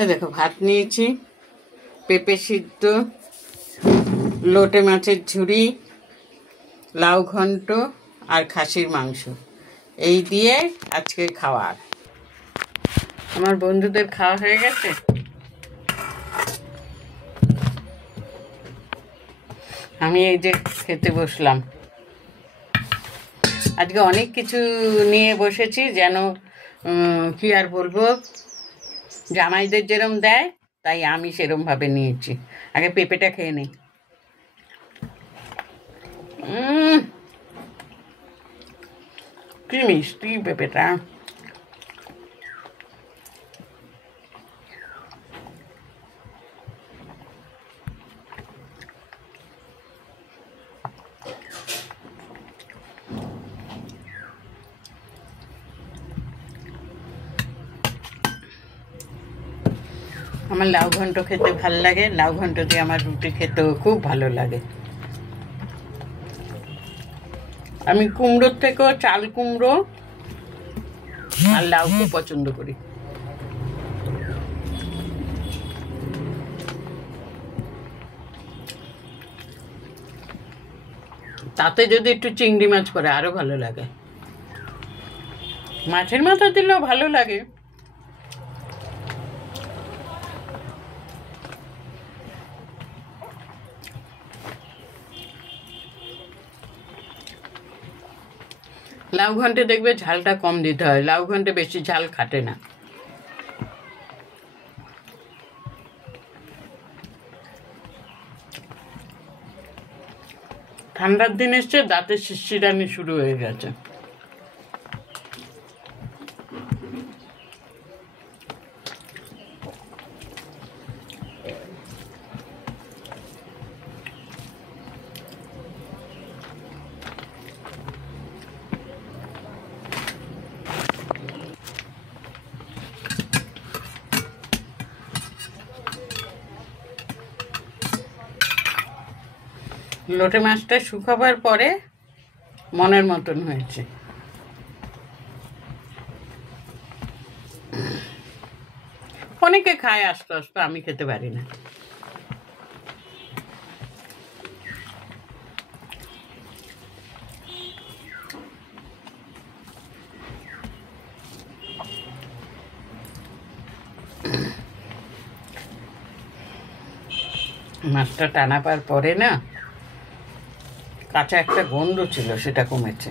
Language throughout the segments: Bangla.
এই দেখো ভাত নিয়েছি, পেঁপে সিদ্ধ, লোটে মাছের ঝুড়ি, লাউ ঘন্ট আর খাসির মাংস, এই দিয়ে আজকে খাওয়ার। আমার বন্ধুদের খাওয়া হয়ে গেছে। আমি এই যে খেতে বসলাম। আজকে অনেক কিছু নিয়ে বসেছি, যেন কি আর বলবো, জামাইদের যেরম দেয় তাই আমি সেরমভাবে নিয়েছি। আগে পেঁপেটা খেয়ে নিই। কি মিষ্টি পেঁপেটা। আমার লাউ ঘন্ট খেতে ভাল লাগে। লাউ ঘন্ট দিয়ে আমার রুটি খেতেও খুব ভালো লাগে। আমি কুমড়োর থেকেও চাল কুমড়ো আর লাউ খুব পছন্দ করি। তাতে যদি একটু চিংড়ি মাছ করে আরো ভালো লাগে। মাছের মাথা দিলেও ভালো লাগে। লাউ ঘন্টে দেখবে ঝালটা কম দিতে হয়। লাউ ঘন্টে বেশি ঝাল খাটে না। ঠান্ডার দিন এসছে, দাঁতে শিরশিরানি শুরু হয়ে গেছে। লোটে মাছটা শুকাবার পরে মনের মতন হয়েছে। অনেকে খায় আস্তে আস্তে, আমি খেতে পারি না। মাছটা টানাবার পরে না কাঁচা একটা গন্ধ ছিল, সেটা কমেছে।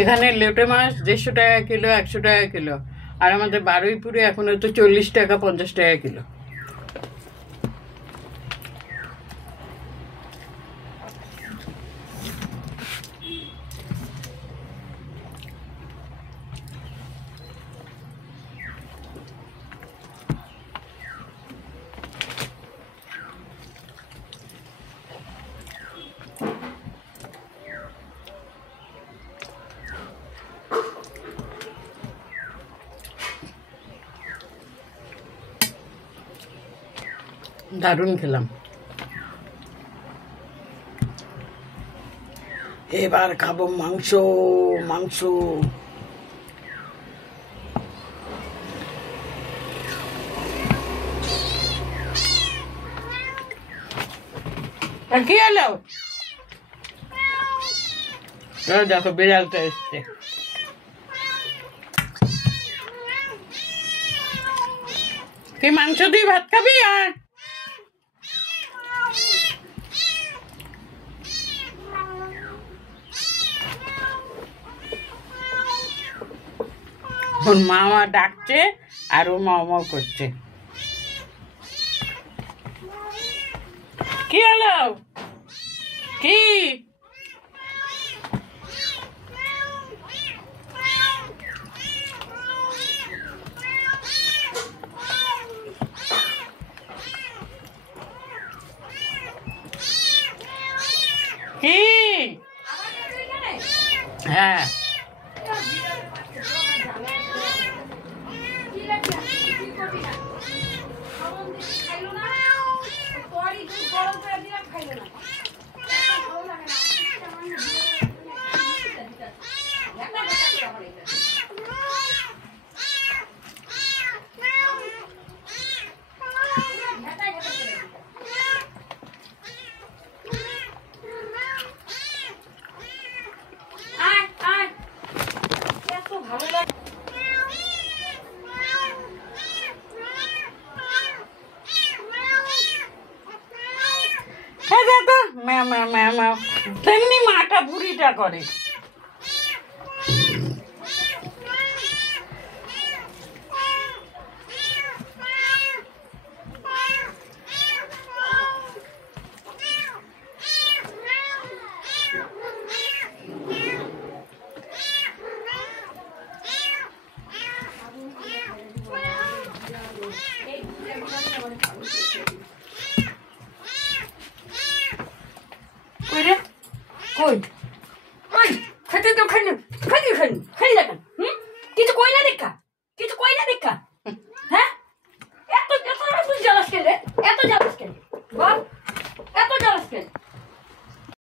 এখানে লোটে মাছ 150 টাকা কিলো, 100 টাকা কিলো। আর আমাদের বারুইপুরে এখন তো 40 টাকা 50 টাকা কিলো। দারুণ খেলাম। এবার খাবো মাংস। মাংস কি হলো? দেখো বিড়ালটা এসছে। তুই মাংস দিয়ে ভাত খাবি? আর ওর মামা ডাকছে আর ও মাও করছে। কি হলো? কি কি? হ্যাঁ ম্যাও ম্যাও ম্যাও ম্যাও তেমনি মাটা বুড়িটা করে। কই রে কই ওই খেতে তো খাই না খাই না কিছু কই না দেখা হ্যাঁ এত জ্বালাস কেন রে এত জ্বালাস কেন বল এত জ্বালাস কেন